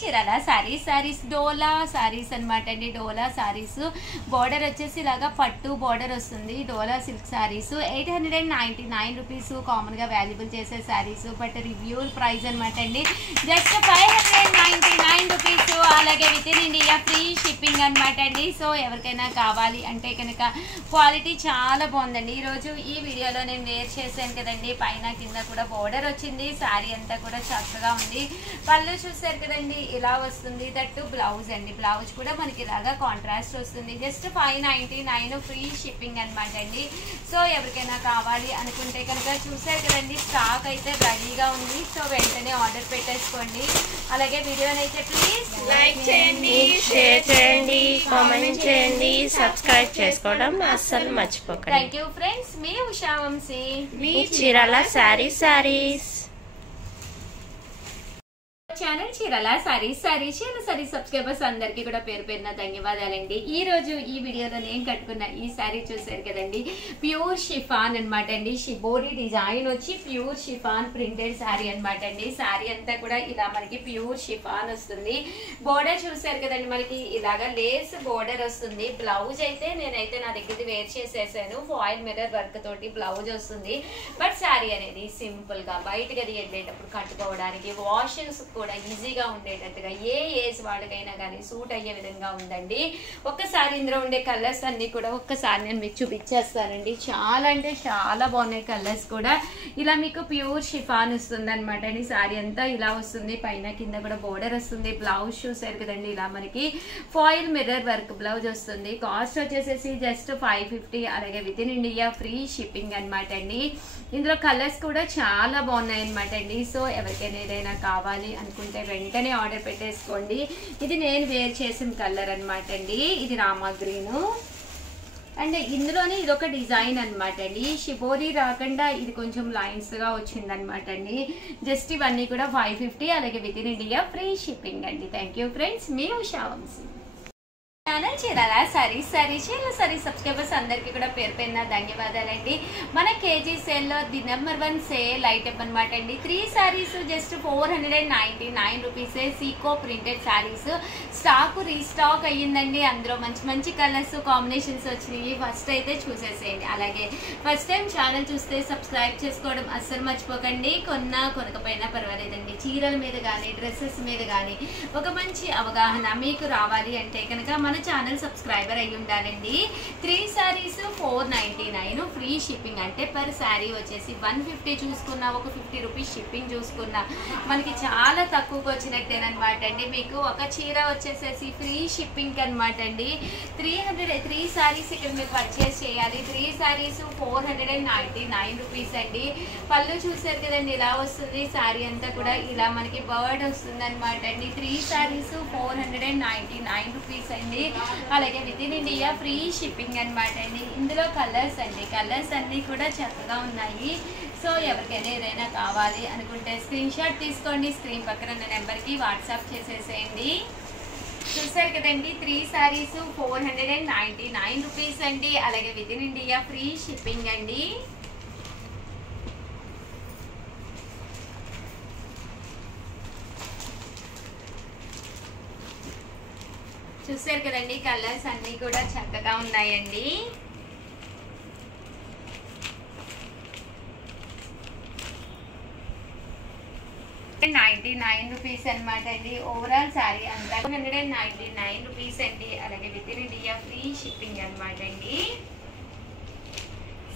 చీరాల సారీస్ డోలా సారీస్ అన్నమాట అండి. డోలా సారీస్ బోర్డర్ వచ్చేసి ఇలాగా పట్టు బోర్డర్ వస్తుంది. Dola silk saris 899 rupees. Common గా వాల్యుబుల్ చేసే సారీస్ బట్ రివ్యూ ప్రైస్ అనమాట అండి. Just 599 rupees. అలాగే with in India free shipping అనమాట అండి. సో ఎవరికైనా కావాలి అంటే కనుక క్వాలిటీ చాలా బాగుందండి. ఈరోజు ఈ వీడియోలో నేను వేర్ చేశాను కదండి. పైన కింద కూడా బోర్డర్ వచ్చింది. శారీ అంతా కూడా చక్కగా ఉంది. పళ్ళు చూసారు కదండి, ఇలా వస్తుంది. దట్టు బ్లౌజ్ అండి. బ్లౌజ్ కూడా మనకి ఇలాగా కాంట్రాస్ట్ వస్తుంది. జస్ట్ 599 ఫ్రీ షిప్పింగ్ అనమాట అండి. సో ఎవరికైనా కావాలి అనుకుంటే కనుక చూసారు కదండి, స్టాక్ అయితే రెడీగా ఉంది. సో వెంటనే ఆర్డర్ పెట్టేసుకోండి. అలాగే వీడియోని అయితే ప్లీజ్ లైక్ చేయండి, షేర్ చేయండి, కామెంట్ చేయండి, సబ్స్క్రైబ్ చేసుకోవడం అస్సలు మర్చిపోకండి. Thank you friends. మీ ఉషా వంశీ, మీ Chirala sarees channel Chirala saris subscribers అందరికి కూడా పేరు పేరున ధన్యవాదాలండి. ఈ రోజు ఈ వీడియోలో నేను కట్టుకున్న ఈ సారీ చూసారు కదండి, ప్యూర్ షిఫాన్ అనమాట అండి. షిబోరి డిజైన్ వచ్చి ప్యూర్ షిఫాన్ ప్రింటెడ్ సారీ అనమాట అండి. సారీ అంతా కూడా ఇలా మనకి ప్యూర్ షిఫాన్ వస్తుంది. బోర్డర్ చూసారు కదండి, మనకి ఇలాగా లేస్ బోర్డర్ వస్తుంది. బ్లౌజ్ అయితే నేనైతే నా దగ్గర వేర్ చేసేసాను. ఫాయిల్ మిర్రర్ వర్క్ తోటి బ్లౌజ్ వస్తుంది. బట్ సారీ అనేది సింపుల్ గా బయటకు అది వెళ్ళేటప్పుడు కట్టుకోవడానికి వాషెస్ కూడా ఈజీగా ఉండేటట్టుగా ఏ ఏజ్ వాళ్ళకైనా కానీ సూట్ అయ్యే విధంగా ఉందండి. ఒక్కసారి ఇందులో ఉండే కలర్స్ అన్ని కూడా ఒక్కసారి నేను మీకు చూపించేస్తానండి. చాలా అంటే చాలా బాగున్నాయి కలర్స్ కూడా. ఇలా మీకు ప్యూర్ షిఫాన్ వస్తుంది అనమాట అండి. సారీ అంతా ఇలా వస్తుంది. పైన కింద కూడా బోర్డర్ వస్తుంది. బ్లౌజ్ చూసారు కదండి, ఇలా మనకి ఫాయిల్ మిర్రర్ వర్క్ బ్లౌజ్ వస్తుంది. కాస్ట్ వచ్చేసేసి జస్ట్ 550. అలాగే with in India free shipping అనమాట అండి. ఇందులో కలర్స్ కూడా చాలా బాగున్నాయి అనమాట అండి. సో ఎవరికైనా ఏదైనా కావాలి అనుకుంటే వెంటనే ఆర్డర్ పెట్టేసుకోండి. ఇది నేను వేర్ చేసిన కలర్ అనమాట అండి. ఇది రామా గ్రీన్ అండ్ ఇందులోనే ఇది ఒక డిజైన్ అనమాట అండి. షిబోరి రాకుండా ఇది కొంచెం లైన్స్ గా వచ్చింది అనమాట అండి. జస్ట్ ఇవన్నీ కూడా 550. అలాగే with in India free shipping అండి. Thank you friends. మీ ఉషా వంశీ. ఛానల్ చీరాల సారీస్ సబ్స్క్రైబర్స్ అందరికి కూడా పేరు పేరున ధన్యవాదాలండి. మన కేజీ సేల్ లో ది నెంబర్ 1 సేల్ ఐటమ్ అనమాట అండి. 3 సారీస్ జస్ట్ 499 రూపీస్. సీకో ప్రింటెడ్ సారీస్ స్టాక్ రీస్టాక్ అయ్యిందండి. అందులో మంచి మంచి కలర్స్ కాంబినేషన్స్ వచ్చినాయి. ఫస్ట్ అయితే చూసేసేయండి. అలాగే ఫస్ట్ టైం ఛానల్ చూస్తే సబ్స్క్రైబ్ చేసుకోవడం అస్సలు మర్చిపోకండి. కొనకపోయినా పర్వాలేదండి. చీరల మీద కానీ డ్రెస్సెస్ మీద కానీ ఒక మంచి అవగాహన మీకు రావాలి అంటే కనుక మన ఛానల్ సబ్స్క్రైబర్ అయ్యి ఉండాలండి. 3 సారీస్ 499 ఫ్రీ షిప్పింగ్. అంటే పర్ సారీ వచ్చేసి 150 చూసుకున్నా, ఒక 50 రూపీస్ షిప్పింగ్ చూసుకున్నా మనకి చాలా తక్కువగా వచ్చినట్టేనమాట అండి. మీకు ఒక చీర వచ్చేసేసి ఫ్రీ షిప్పింగ్ అనమాట అండి. 3 సారీస్ ఇక్కడ మీరు పర్చేస్ చేయాలి. 3 సారీస్ 499 రూపీస్ అండి. పళ్ళు చూసారు కదండి, ఇలా వస్తుంది. సారీ అంతా కూడా ఇలా మనకి బర్డ్ వస్తుంది అనమాట అండి. 3 సారీస్ 499 రూపీస్ అండి. అలాగే with in India free shipping అనమాట అండి. ఇందులో కలర్స్ అండి, కలర్స్ అన్ని కూడా చక్కగా ఉన్నాయి. సో ఎవరికైనా ఏదైనా కావాలి అనుకుంటే స్క్రీన్ షాట్ తీసుకోండి. స్క్రీన్ పక్కన ఉన్న నెంబర్కి వాట్సాప్ చేసేసేయండి. చూసారు కదండి, 3 సారీస్ 499 రూపీస్ అండి. అలాగే with in India free shipping అండి. చూసారు కదండి, కలర్స్ అన్ని కూడా చక్కగా ఉన్నాయండి. రూపీస్ అనమాట అండి. ఓవరాల్ సారీ అంతా 199 రూపీస్ అండి. అలాగే with in India free shipping అనమాట అండి.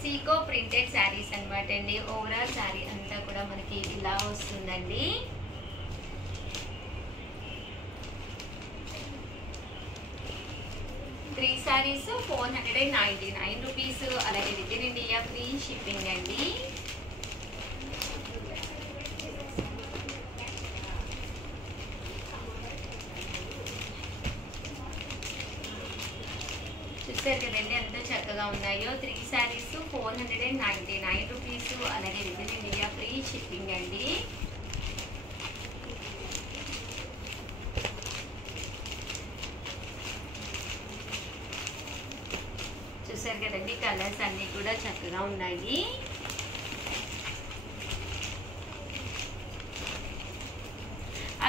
సీకో ప్రింటెడ్ శారీస్ అనమాట అండి. ఓవరాల్ సారీ అంతా కూడా మనకి ఇలా వస్తుందండి. Three saris 499 rupees. అలాగే with in India free shipping అండి. చూసారు కదండి ఎంత చక్కగా ఉన్నాయో. 3 సారీస్ 499 రూపీస్. అలాగే with in India free shipping అండి. చూసారు కదండి, కలర్స్ అన్ని కూడా చక్కగా ఉన్నాయి.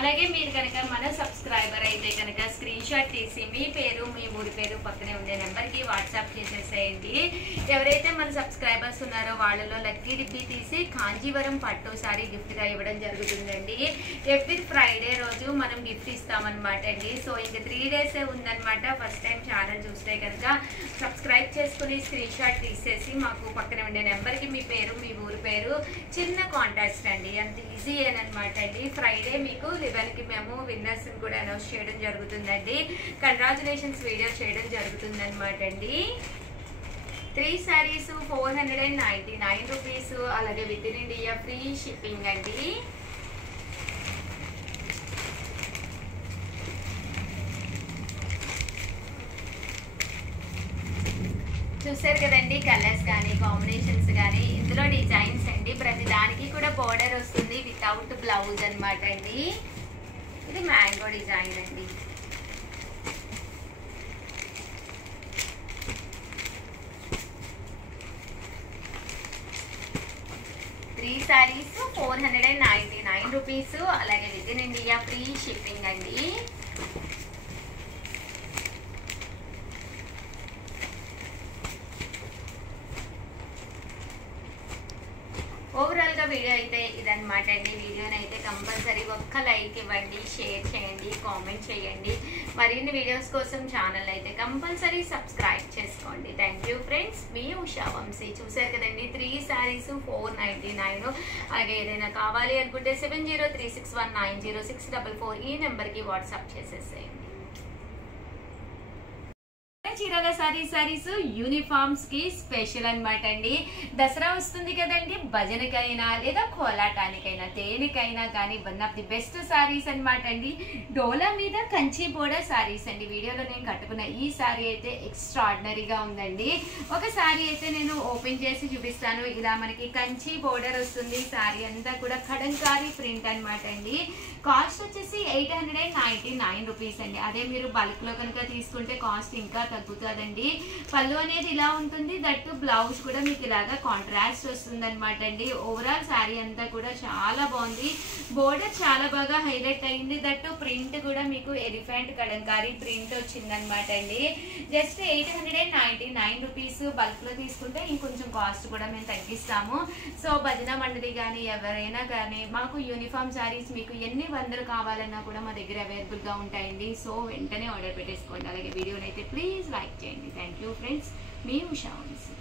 అలాగే మీరు కనుక మన సబ్స్క్రైబర్ అయితే కనుక స్క్రీన్ షాట్ తీసి మీ పేరు మీ ఊరి పేరు పక్కనే ఉండే నెంబర్కి వాట్సాప్ చేసేసేయండి. ఎవరైతే మన సబ్స్క్రైబర్స్ ఉన్నారో వాళ్ళలో లక్కీ డిబ్బీ తీసి కాంజీవరం పట్టు సారీ గిఫ్ట్గా ఇవ్వడం జరుగుతుందండి. ఎవ్రీ ఫ్రైడే రోజు మనం గిఫ్ట్ ఇస్తామన్నమాట అండి. సో ఇంకా 3 days ఉందన్నమాట. ఫస్ట్ టైం ఛానల్ చూస్తే కనుక సబ్స్క్రైబ్ చేసుకుని స్క్రీన్ షాట్ తీసేసి మాకు పక్కన ఉండే నెంబర్కి మీ పేరు మీ ఊరి పేరు చిన్న కాంటాక్ట్స్ అండి. అంత ఈజీ అనమాట అండి. ఫ్రైడే మీకు 11కి మేము విన్నర్స్ కూడా అనౌన్స్ చేయడం జరుగుతుందండి. కంగ్రాచులేషన్స్ వీడియో చేయడం జరుగుతుంది అనమాట అండి. 3 sarees 499 రూపీస్. అలాగే with in India free shipping అండి. చూసారు కదండి, కలర్స్ కానీ కాంబినేషన్స్ కానీ ఇందులో డిజైన్స్ అండి. ప్రతి దానికి కూడా బోర్డర్ వస్తుంది వితౌట్ బ్లౌజ్ అనమాట అండి. ఇది మ్యాంగో డిజైన్ అండి. Three saris 499 rupees. అలాగే with in India free shipping అండి. ఓవరాల్ గా వీడియో అయితే ఇదన్నమాట అండి. వీడియోని అయితే కంపల్సరీ ఒక్క లైక్ ఇవ్వండి, షేర్ చేయండి, కామెంట్ చేయండి. మరిన్ని వీడియోస్ కోసం ఛానల్ అయితే కంపల్సరీ సబ్స్క్రైబ్ చేసుకోండి. Thank you friends. మీ ఉషా వంశీ. చూసారు కదండి, 3 sarees 499. అలాగే ఏదైనా కావాలి అనుకుంటే 7036190644 ఈ నెంబర్కి వాట్సాప్ చేసేసేయండి. చీరల సారీస్ యూనిఫామ్స్ కి స్పెషల్ అనమాట అండి. దసరా వస్తుంది కదండి, భజనకైనా లేదా కోలాటానికైనా దేనికైనా కానీ one of the best saris అనమాట అండి. డోలా మీద కంచి బోర్డర్ సారీస్ అండి. వీడియోలో నేను కట్టుకున్న ఈ సారీ అయితే ఎక్స్ట్రాడినరీగా ఉందండి. ఒక సారీ అయితే నేను ఓపెన్ చేసి చూపిస్తాను. ఇలా మనకి కంచి బోర్డర్ వస్తుంది. సారీ అంతా కూడా కడంకారీ ప్రింట్ అనమాట అండి. కాస్ట్ వచ్చేసి 899 రూపీస్ అండి. అదే మీరు బల్క్ లో కనుక తీసుకుంటే కాస్ట్ ఇంకా తగ్గుతుందండి. పళ్ళు అనేది ఇలా ఉంటుంది. దట్టు బ్లౌజ్ కూడా మీకు ఇలాగా కాంట్రాస్ట్ వస్తుంది అనమాట అండి. ఓవరాల్ శారీ అంతా కూడా చాలా బాగుంది. బోర్డర్ చాలా బాగా హైలైట్ అయింది. దట్టు ప్రింట్ కూడా మీకు ఎలిఫెంట్ కలంకారీ ప్రింట్ వచ్చింది అనమాట అండి. Just 899 rupees. బల్క్ లో తీసుకుంటే ఇంకొంచెం కాస్ట్ కూడా మేము తగ్గిస్తాము. సో భజన మండలి కానీ ఎవరైనా కానీ మాకు యూనిఫామ్ శారీస్ మీకు ఎన్ని వందలు కావాలన్నా కూడా మా దగ్గర అవైలబుల్ గా ఉంటాయండి. సో వెంటనే ఆర్డర్ పెట్టేసుకోండి. అలాగే వీడియోని అయితే ప్లీజ్ లైక్ చేయండి. Thank you friends. మీ ఉషా వంశీ.